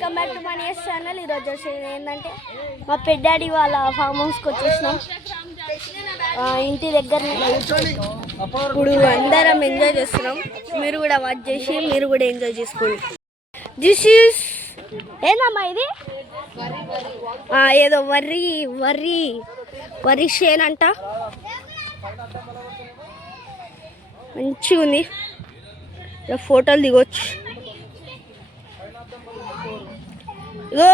Welcome back to money channel. ఈరోజు వచ్చేది ఏంటంటే మా పెద్దాడి వాళ్ళ ఫామ్ హౌస్కి వచ్చేసినాం. ఇంటి దగ్గర ఇప్పుడు అందరం ఎంజాయ్ చేస్తున్నాం. మీరు కూడా వాచ్ చేసి మీరు కూడా ఎంజాయ్ చేసుకోండి. దిస్ ఈస్ ఏందమ్మా ఇది? ఏదో వర్రీ వర్రీ వరి షేన్ అంట. మంచిగా ఉంది, ఫోటోలు దిగొచ్చు. ఇగో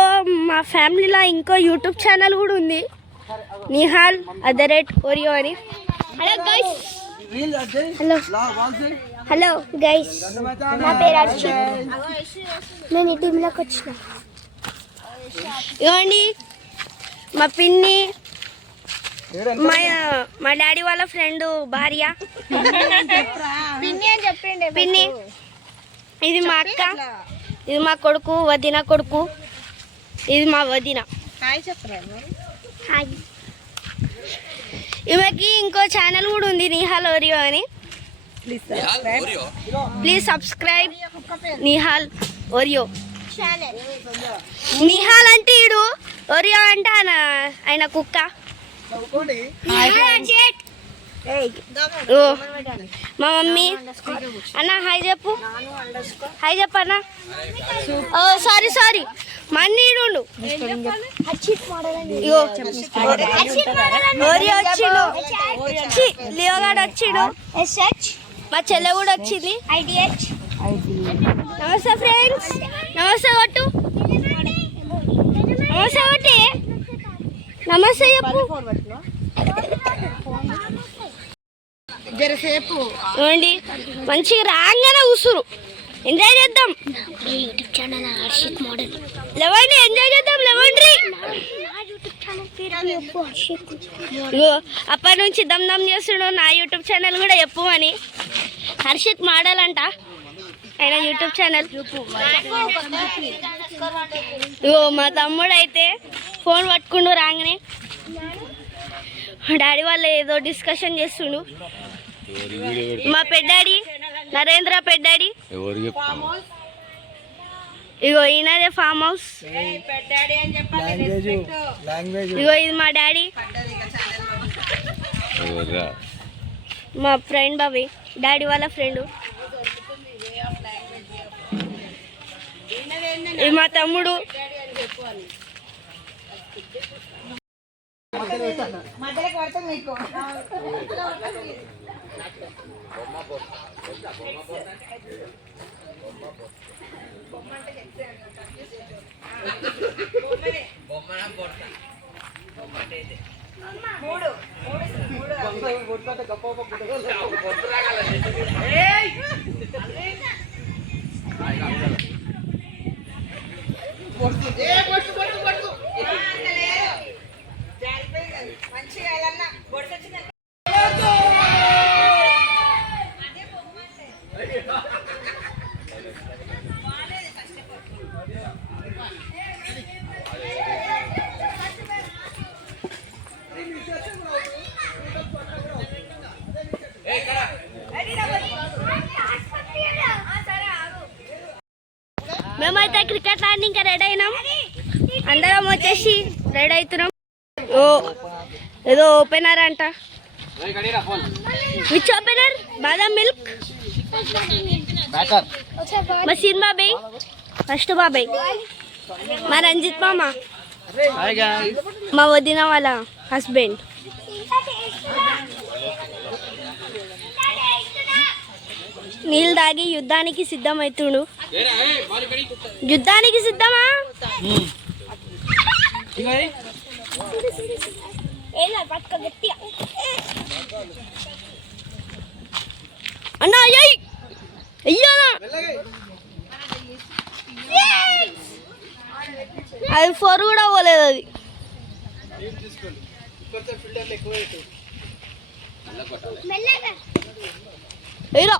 మా ఫ్యామిలీలో ఇంకో యూట్యూబ్ ఛానల్ కూడా ఉంది, నిహాల్ @OREO అని. హలో గైస్, హలో గైస్, నా పేరు అర్షిత్. నేను ఈ టీంలోకి వచ్చిన. ఇవ్వండి మా పిన్ని, మా డాడీ వాళ్ళ ఫ్రెండ్ భార్య పిన్ని. ఇది మా అక్క, ఇది మా కొడుకు, వదిన కొడుకు, ఇది మా వదిన. ఈమెకి ఇంకో ఛానల్ కూడా ఉంది, నిహాల్ OREO అని. Please subscribe Nihal OREO. Nihal అంటే ఈడు, OREO అంటే ఆయన కుక్క. మా మమ్మీ అన్న హాయ్ చెప్పు, హాయ్ చెప్పన్న. ఓ సారీ సారీ, మన్నీడు OREO వచ్చిండు, లియోగాడు వచ్చిండు, మా చెల్లె కూడా వచ్చింది. నమస్తే ఫ్రెండ్స్, నమస్తే కొట్టు, నమస్తే కొట్టి, నమస్తే చెప్పు. చూడండి మంచిగా రాగానే కూసురు. ఎంజాయ్ చేద్దాం, యూట్యూబ్ ఛానల్ హర్షిత్ మోడల్. లేవండి ఎంజాయ్ చేద్దాం, లేవండి. అప్పటి నుంచి దమ్ దమ్ చేస్తుడు, నా యూట్యూబ్ ఛానల్ కూడా చెప్పు అని. హర్షిత్ మోడల్ అంట ఆయన యూట్యూబ్ ఛానల్. ఇగో మా తమ్ముడు అయితే ఫోన్ పట్టుకుండు రాగానే. డాడీ వాళ్ళు ఏదో డిస్కషన్ చేస్తుండు. మా పెద్దాడి నరేంద్ర పెద్దాడి. ఇగో ఈయనదే ఫామ్ హౌస్. ఇగో ఇది మా డాడీ, మా ఫ్రెండ్ బాబీ, డాడీ వాళ్ళ ఫ్రెండ్. ఇది మా తమ్ముడు. మేమైతే క్రికెట్ ఆడి ఇంకా రెడీ అయినాం. అందరం వచ్చేసి రెడీ అవుతున్నాం. ఓ ఏదో ఓపెనర్ అంట. Which opener? బాదం మిల్క్. మా సీన్ బాబాయ్, ఫస్ట్ బాబాయ్, మా రంజిత్ మామ, మా వదిన వాళ్ళ హస్బెండ్. నీళ్ళు తాగి యుద్ధానికి సిద్ధమవుతుండు. యుద్ధానికి సిద్ధమా? అన్నా అయ్యానా, అది 4 కూడా అవ్వలేదు. అది ఏరా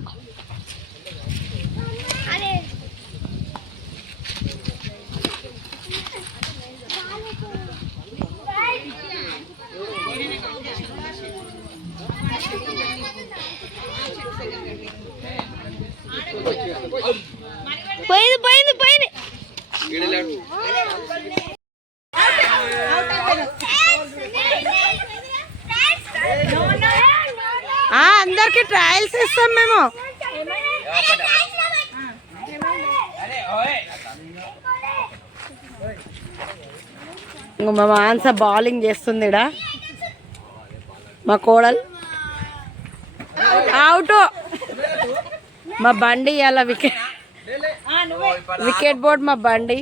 పోయింది పోయింది పోయింది. అందరికి ట్రయల్స్ ఇస్తాం మేము. మా మాన్స బౌలింగ్ చేస్తుంది ఇడ. మా కోడలు అవుట్. మా బండి అలా వికెట్ బోర్డ్ మా బండి.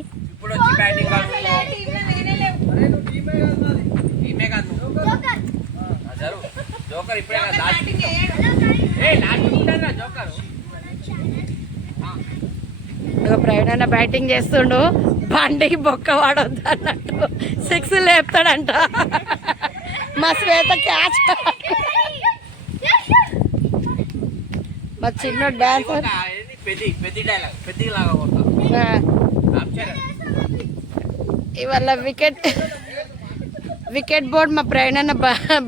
ప్రవీణ్ అన్న బ్యాటింగ్ చేస్తుండు. బండికి బొక్క వాడొద్దు అన్నట్టు 6 లేపుతాడంట. మా శ్వేత క్యాచ్. మా చిన్న డాన్సర్. ఇవాళ వికెట్ బోర్డ్ మా ప్రవీణ్ అన్న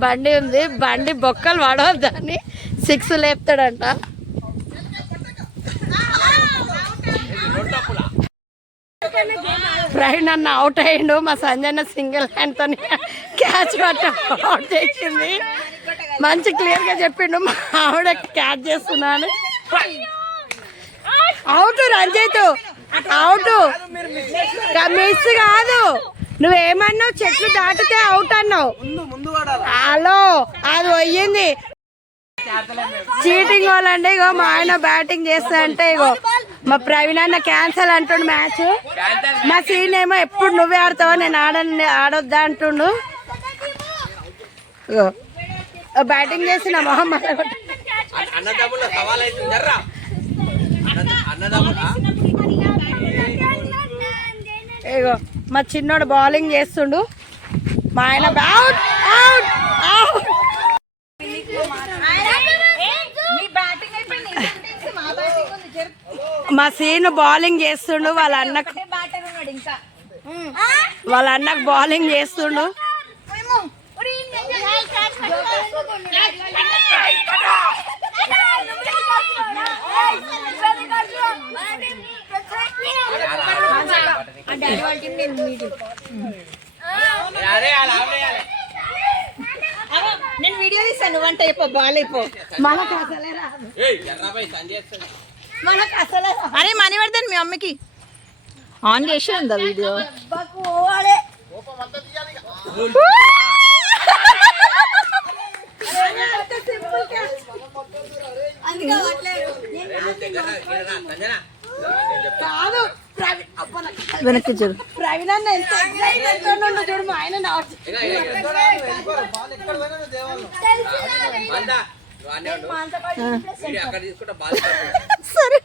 బండి ఉంది. బండి బొక్కలు వాడవద్దు అని 6 లేపుతాడంట. ప్రవీణ్ అన్న అవుట్ అయ్యిండు. మా సంజయ్ సింగిల్ హ్యాండ్ తోని క్యాచ్ పట్ట అవుట్ చేసింది. మంచి క్లియర్ గా చెప్పిండు. మా ఆవిడ క్యాచ్ చేస్తున్నాను. Out Ranjith, out. మిస్ కాదు, నువ్వేమన్నావు? చెట్లు దాటితే అవుట్ అన్నావు. హలో, అది పోయింది. చీటింగ్ వాళ్ళండి. ఇగో మా ఆయన బ్యాటింగ్ చేస్తా అంటే ఇగో మా ప్రవీణ్ అన్న క్యాన్సల్ అంటుండు మ్యాచ్. మా సీన్ ఏమో ఎప్పుడు నువ్వే ఆడతావా, నేను ఆడొద్దా అంటుండు. ఇగో బ్యాటింగ్ చేసిన మొహమ్మద్. ఇగో మా చిన్నోడు బౌలింగ్ చేస్తుండు. మా ఆయన అవుట్ అవుట్ అవుట్. మా సీను బౌలింగ్ చేస్తుండు. వాళ్ళ అన్నకు బౌలింగ్ చేస్తుండు. నేను వీడియో తీస్తాను, నువ్వంటే అయిపో బాల్ అయిపో. మనకు అసలే రాదు. అరే మనీ పడతాను మీ అమ్మకి. ఆన్ చేసి ఉందా వీడియో? వెనక్కి చూడు. ప్రవీణ్ అన్న ఎంత ఎక్సైట్మెంట్ ఉండు చూడు. మా ఆయన సరే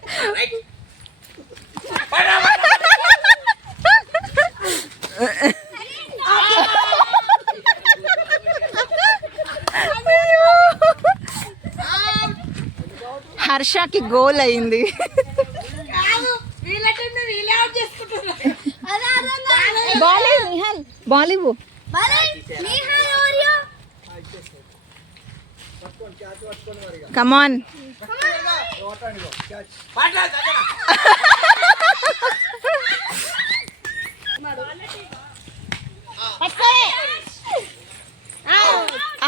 హర్షకి గోల్ అయింది. బాలీవుడ్ కమాన్.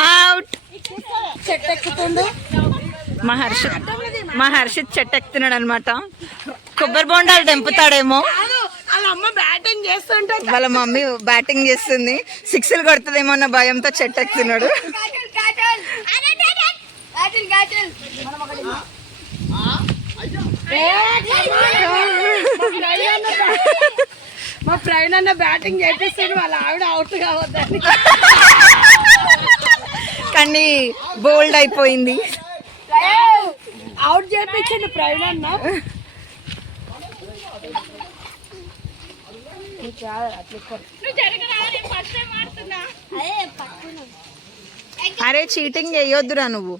అవుట్. చెట్టు ఎక్కుతుండు. మా హర్షిత్ చెట్టు ఎక్కుతున్నాడు అనమాట. కొబ్బరి బొండాలు తెంపుతాడేమో. వాళ్ళ అమ్మ బ్యాటింగ్ చేస్తుంటే వాళ్ళ మమ్మీ బ్యాటింగ్ చేస్తుంది. 6లు కొడుతుందేమో అన్న భయంతో చెట్టు ఎక్కుతున్నాడు. మా ఫ్రెండ్ అన్న బ్యాటింగ్ చేపిస్తాడు. వాళ్ళ ఆవిడ అవుట్ కావద్దని కానీ బోల్డ్ అయిపోయింది. అవుట్ చేపించండి ప్రవీణ్ అన్న. అరే చీటింగ్ చేయొద్దురా నువ్వు.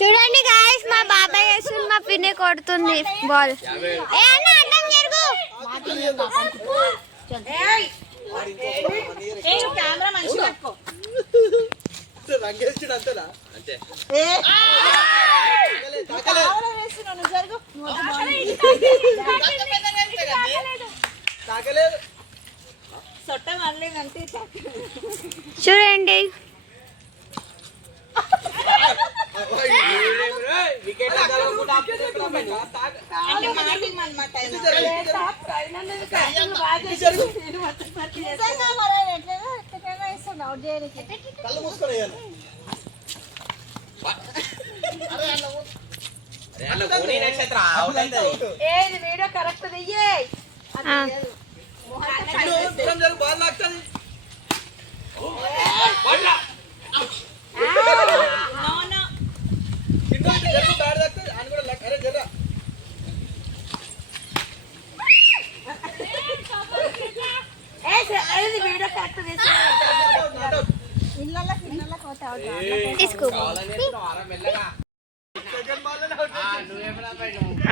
చూడండి గాయ్స్, మా బాబాయ్ వేస్తుంది, మా పిన్ని కొడుతుంది బాల్. కెమెరా మంచిగా చూడండి వీడియో కరెక్ట్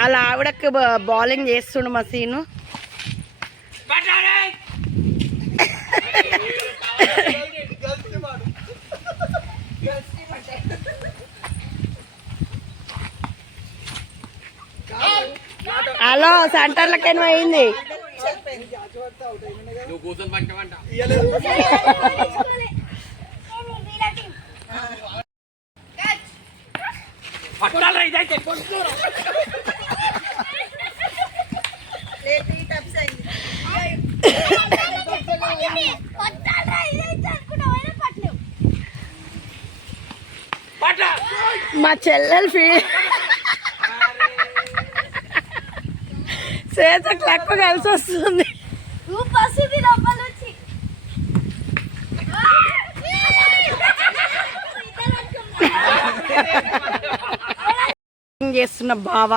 అలా ఆవిడకి బౌలింగ్ చేస్తుండు మా సీను. హలో సెంటర్లకి ఏమో అయింది. మా చెల్లెలు శ్వేతకు లెక్క కలిసి వస్తుంది. చేస్తున్న బావ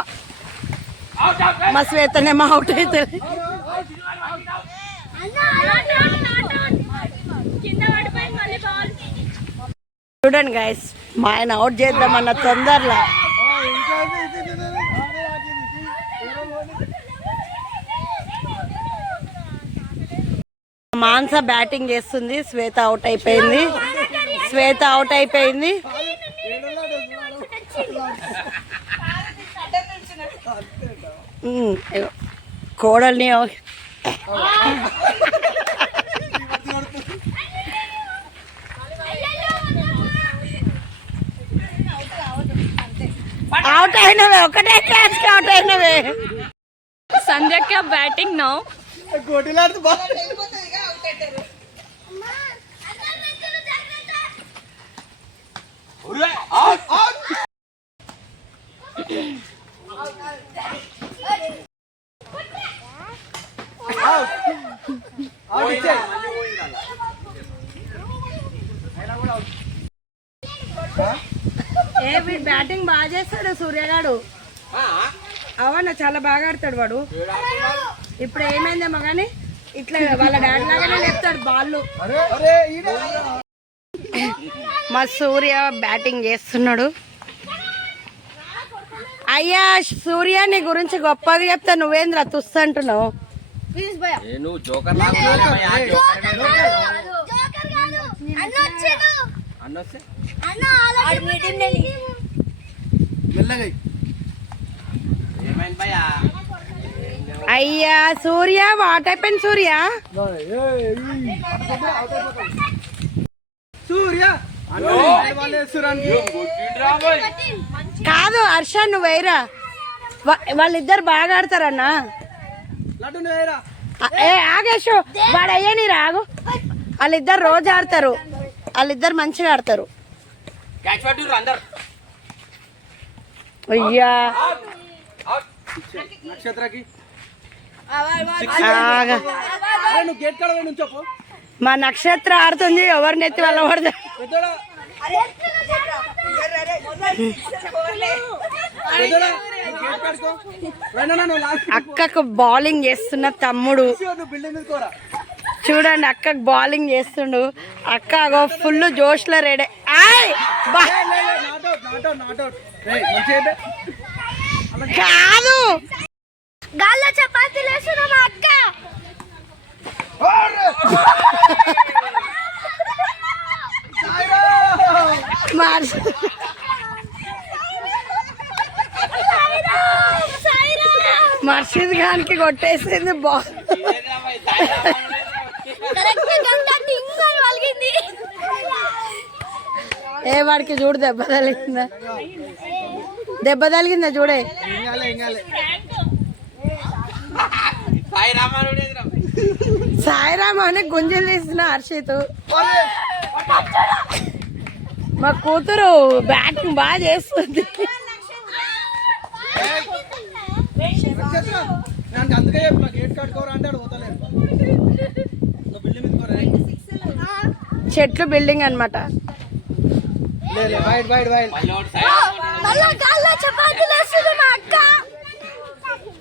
మా శ్వేతనేమో అవుట్ అవుతుంది. చూడండి గైస్, మా ఆయన అవుట్ చేద్దామన్న తొందరలా మాన్స బ్యాటింగ్ చేస్తుంది. శ్వేత అవుట్ అయిపోయింది. కోడల్ని అవుట్ అయినవే, ఒకటే క్యాచ్ అవుట్ అయినవే. సంధ్యక్క బ్యాటింగ్ నౌ. వీడు బ్యాటింగ్ బాగా చేస్తాడు సూర్యగాడు. అవన్న చాలా బాగా ఆడతాడు వాడు. ఇప్పుడు ఏమైందేమో కానీ ఇట్లా వాళ్ళ డాడీ లాగానే లేపుతాడు బాళ్ళు. మా సూర్య బ్యాటింగ్ చేస్తున్నాడు. అయ్యా సూర్య, నీ గురించి గొప్పగా చెప్తా, నువ్వేంద్ర తుస్సంటున్నావు? అయ్యా సూర్య, వాట్ అయిపోయింది సూర్య? కాదు హర్ష, నువ్వు వేయరా. వాళ్ళిద్దరు బాగా ఆడతారన్నా. ఏ ఆగేషు, వాడు అయ్యని రాగు. వాళ్ళిద్దరు రోజు ఆడతారు, వాళ్ళిద్దరు మంచిగా ఆడతారు. అయ్యా మా నక్షత్ర ఆడుతుంది, ఎవరిని ఎత్తి వాళ్ళ పడదు. అక్కకు బౌలింగ్ చేస్తున్న తమ్ముడు చూడండి, అక్కకు బౌలింగ్ చేస్తుండు. అక్క ఫుల్ జోష్ లో రెడీ. కాదు గాల్లో చపాతీలు వేస్తున్నా మా అక్క. మర్షీద్ ఖాన్కి కొట్టేసింది బాల్. ఏ వాడికి చూడు దెబ్బ తగిలిందా, దెబ్బ తగిలిందా చూడే. సాయిరామ్ అని గుంజలు తీసిన హర్షిత్. మా కూతురు బ్యాటింగ్ బాగా చేస్తుంది. చెట్లు బిల్డింగ్ అనమాట.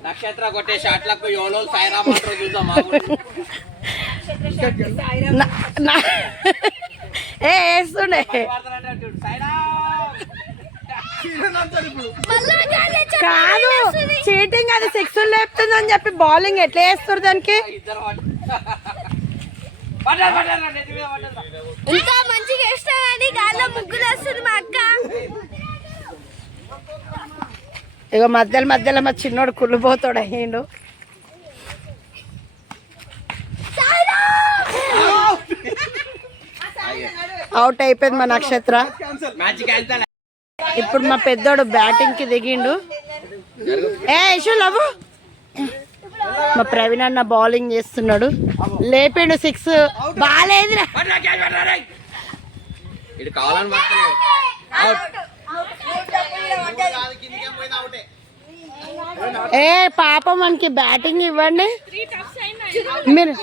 నక్షత్ర కొట్టే షాట్లకు ఎవరో సాయిరామ్ అంటారు చూద్దాం. వేస్తుండే కాదు చీటింగ్, అది సిక్స్ లేపుతుంది అని చెప్పి బౌలింగ్ ఎట్లా వేస్తారు దానికి? ఇంకా మంచిగా వేస్తా కానీ గాల్లో ముగ్గులు వస్తుంది మా అక్క. ఇక మధ్యలో మధ్యలో మా చిన్నోడు కుళ్ళిపోతాడు అయ్యిండు. అవుట్ అయిపోయింది మా నక్షత్ర. ఇప్పుడు మా పెద్దోడు బ్యాటింగ్ కి దిగిండు. ఏ ఇషు లవ్, మా ప్రవీణ్ అన్న బౌలింగ్ చేస్తున్నాడు. లేపిండు సిక్స్. బాగాలేదురా. ఏ పాపం మనకి బ్యాటింగ్ ఇవ్వండి మీరు.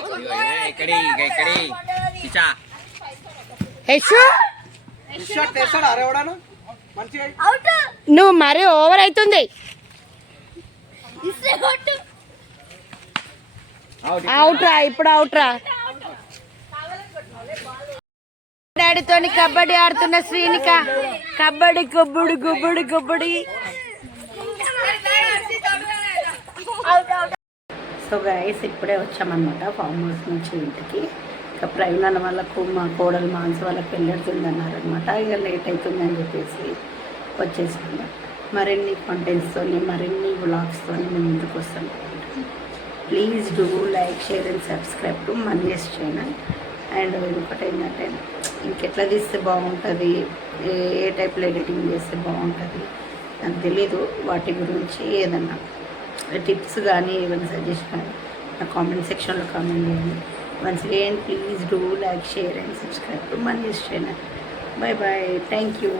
నువ్వు మరీ ఓవర్ అవుతుంది. అవుట్ రా, ఇప్పుడు అవుట్ రా. డాడీతోని కబడ్డీ ఆడుతున్న శ్రీనిక. కబడ్డీ గుబ్బుడు గుబ్బుడు గుబ్బుడి. సో గైస్ ఇప్పుడే వచ్చామన్నమాట ఫామ్ హౌస్ నుంచి ఇంటికి. ఇక ప్రవీణ్ అన్న వాళ్ళకు మా కోడలు మాన్స్ వాళ్ళకి పెళ్ళెడుతుంది అన్నారనమాట. ఇక లేట్ అవుతుంది అని చెప్పేసి వచ్చేసాము. మరిన్ని కంటెంట్స్తో మరిన్ని వ్లాగ్స్తో మేము ముందుకు వస్తాం. Please do like, share and subscribe to Manyas channel. And ఇంకొకటి ఏంటంటే ఇంకెట్లా తీస్తే బాగుంటుంది, ఏ టైప్లో ఎడిటింగ్ చేస్తే బాగుంటుంది నాకు తెలీదు. వాటి గురించి ఏదన్నా టిప్స్ కానీ ఏమైనా సజెషన్ కానీ నా కామెంట్ సెక్షన్లో కామెంట్ చేయండి. Once again please do like, share and subscribe to Manyas channel. Bye bye, thank you.